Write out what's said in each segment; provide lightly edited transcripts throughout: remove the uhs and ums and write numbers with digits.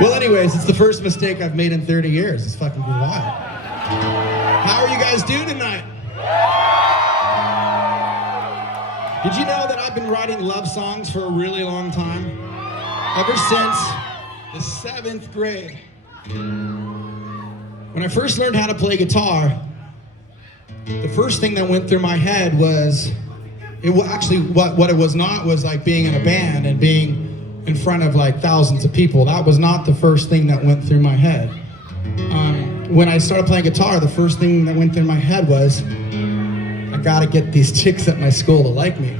Well, anyways, it's the first mistake I've made in 30 years. It's fucking wild. How are you guys doing tonight? Did you know that I've been writing love songs for a really long time? Ever since the 7th grade. When I first learned how to play guitar, the first thing that went through my head was, what it was not was like being in a band and being in front of like thousands of people. That was not the first thing that went through my head. When I started playing guitar, the first thing that went through my head was, I gotta get these chicks at my school to like me.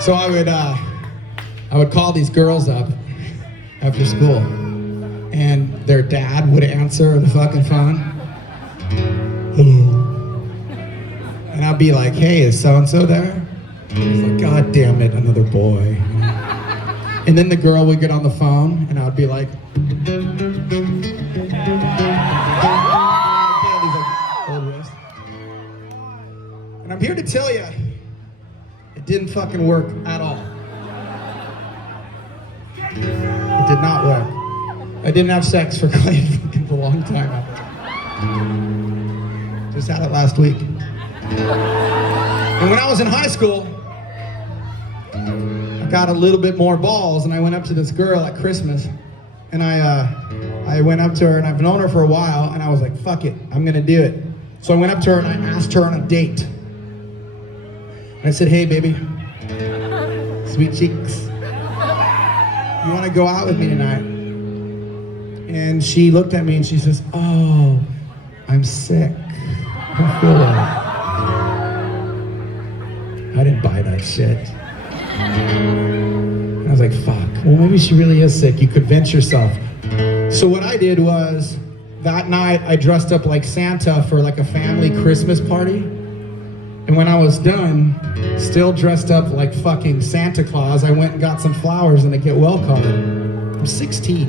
So I would call these girls up after school, and their dad would answer the fucking phone. Hello. And I'd be like, hey, is so-and-so there? He's like, God damn it, another boy. And then the girl would get on the phone, and I would be like, and I'm here to tell you, it didn't fucking work at all. It did not work. I didn't have sex for quite a long time after. Just had it last week. And when I was in high school, I got a little bit more balls, and I went up to this girl at Christmas, and I went up to her, and I've known her for a while, and I was like, fuck it, I'm gonna do it. So I went up to her and I asked her on a date. And I said, hey baby, sweet cheeks, you wanna go out with me tonight? And she looked at me and she says, oh, I'm sick. I feel like I didn't buy that shit. And I was like, fuck, well maybe she really is sick. You convince yourself. So what I did was, that night I dressed up like Santa for like a family Christmas party. And when I was done, still dressed up like fucking Santa Claus, I went and got some flowers and a get well card. I'm 16.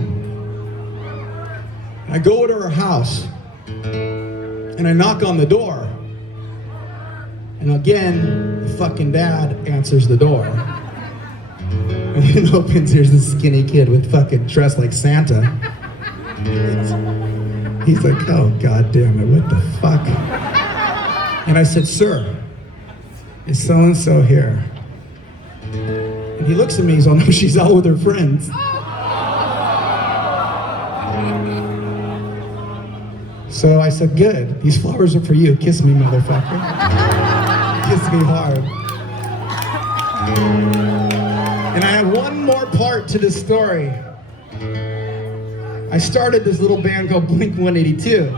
And I go to her house and I knock on the door. And again, the fucking dad answers the door. And when it opens, here's this skinny kid with fucking dressed like Santa. He's like, oh, God damn it, what the fuck? And I said, sir, is so-and-so here? And he looks at me, he's like, oh no, she's out with her friends. So I said, good, these flowers are for you. Kiss me, motherfucker. Kiss me hard. And I have one more part to this story. I started this little band called Blink-182.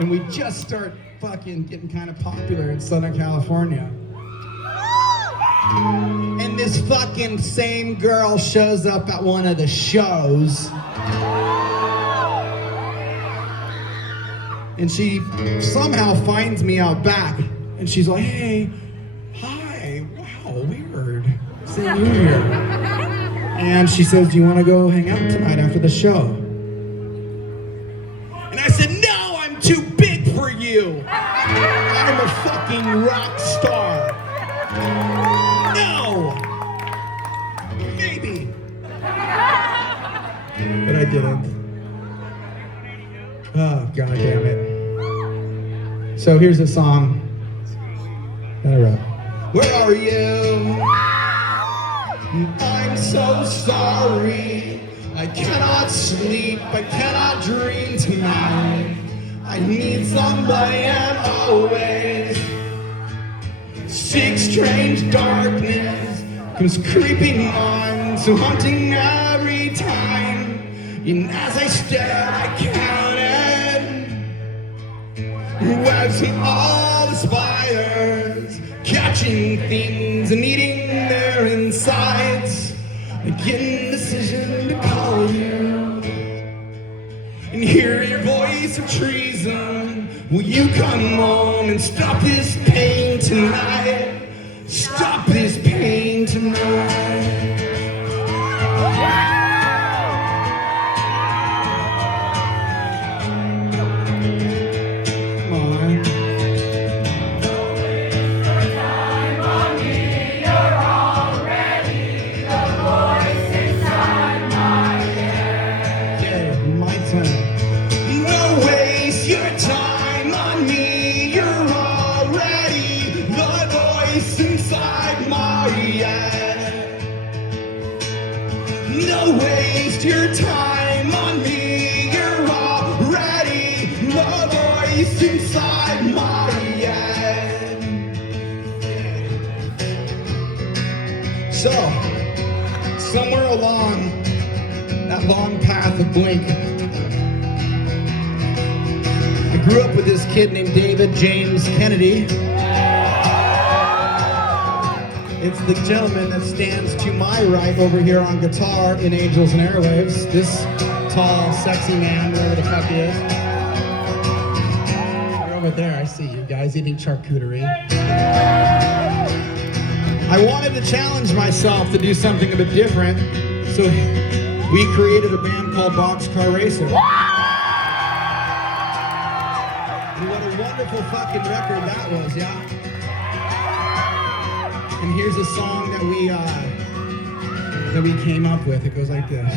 And we just start fucking getting kind of popular in Southern California. And this fucking same girl shows up at one of the shows. And she somehow finds me out back. And she's like, hey, hi, wow, weird. Seeing you here. And she says, do you want to go hang out tonight after the show? And I said, no, I'm too big for you. I'm a fucking rock star. No. Maybe. But I didn't. Oh, God damn it. So here's a song that I wrote. Where are you? I'm so sorry. I cannot sleep, I cannot dream tonight. I need somebody and always. Sick, strange darkness comes creeping on, so haunting every time. And as I stare, I counted, waxing all the spires, catching things and eating their insides. Making decision to call you and hear your voice of treason. Will you come home and stop this pain tonight? Stop this pain tonight. Come on. Don't waste your time on me. voice inside my head. Don't waste your time on me, you're already the voice inside my head. So, somewhere along that long path of Blink, I grew up with this kid named David James Kennedy. It's the gentleman that stands to my right over here on guitar in Angels and Airwaves. This tall, sexy man, whatever the fuck he is. You're over there, I see you guys eating charcuterie. I wanted to challenge myself to do something a bit different, so we created a band called Boxcar Racer. And what a wonderful fucking record that was, yeah? And here's a song that we came up with. It goes like this.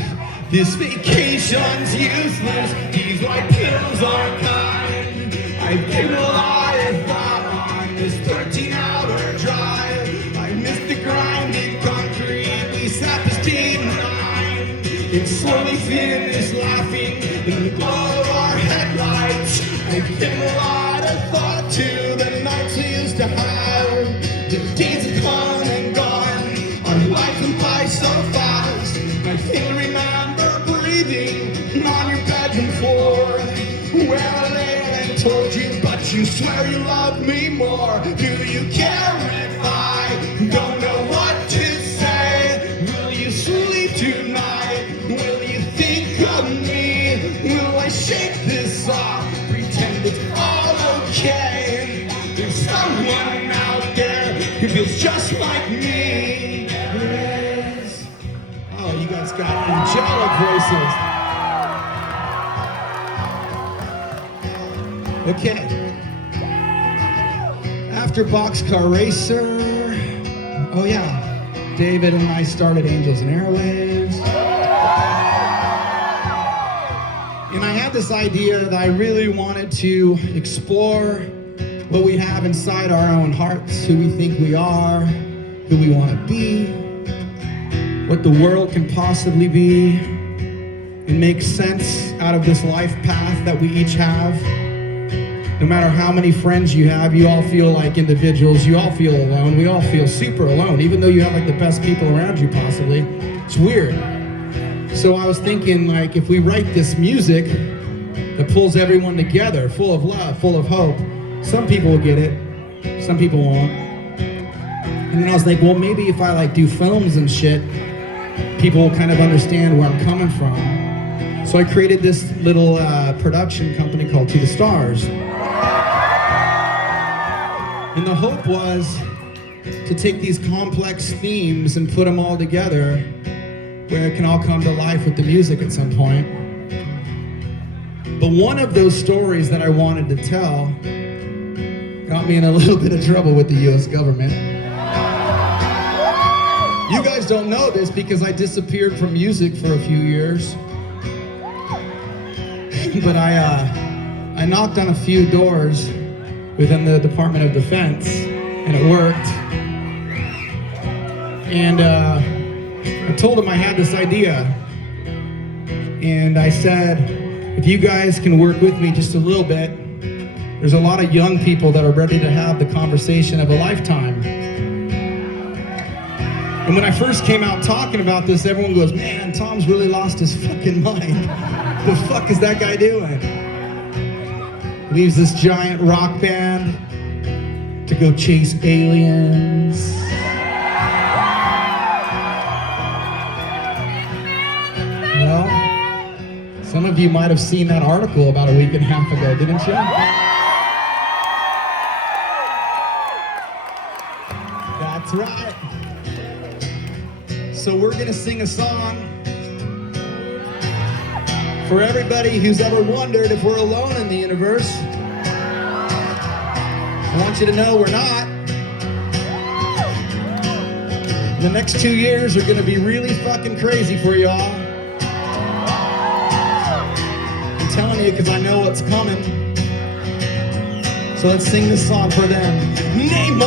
This vacation's useless, these white pills are kind. I've given a lot of thought on this 13-hour drive. I missed the grinding concrete, we sat the steam line. It slowly finished laughing in the glow of our headlights. I've given a lot of thought to the nights we used to have. The days have come and gone, our life went by so fast. I still remember breathing on your bedroom floor, where I lay and told you, but you swear you love me more. Do you care if I don't know what to say? Will you sleep tonight? Will you think of me? Will I shake this off, pretend it's all okay? There's someone out there who feels just like me. Yes. Oh, you guys got angelic voices. Okay. After Boxcar Racer, oh yeah, David and I started Angels and Airwaves. And I had this idea that I really wanted to explore what we have inside our own hearts, who we think we are, who we want to be, what the world can possibly be, and make sense out of this life path that we each have. No matter how many friends you have, you all feel like individuals, you all feel alone, we all feel super alone, even though you have like the best people around you possibly. It's weird. So I was thinking, like, if we write this music that pulls everyone together, full of love, full of hope, some people will get it, some people won't. And then I was like, well, maybe if I like do films and shit, people will kind of understand where I'm coming from. So I created this little production company called To The Stars. And the hope was to take these complex themes and put them all together where it can all come to life with the music at some point. But one of those stories that I wanted to tell got me in a little bit of trouble with the US government. You guys don't know this because I disappeared from music for a few years. But I knocked on a few doors within the Department of Defense, and it worked. And I told them I had this idea. And I said, if you guys can work with me just a little bit, there's a lot of young people that are ready to have the conversation of a lifetime. And when I first came out talking about this, everyone goes, man, Tom's really lost his fucking mind. What the fuck is that guy doing? Leaves this giant rock band to go chase aliens. Well, some of you might have seen that article about a week and a half ago, didn't you? That's right. So we're gonna sing a song for everybody who's ever wondered if we're alone in the universe. I want you to know we're not. The next 2 years are gonna be really fucking crazy for y'all. I'm telling you because I know what's coming. So let's sing this song for them. Name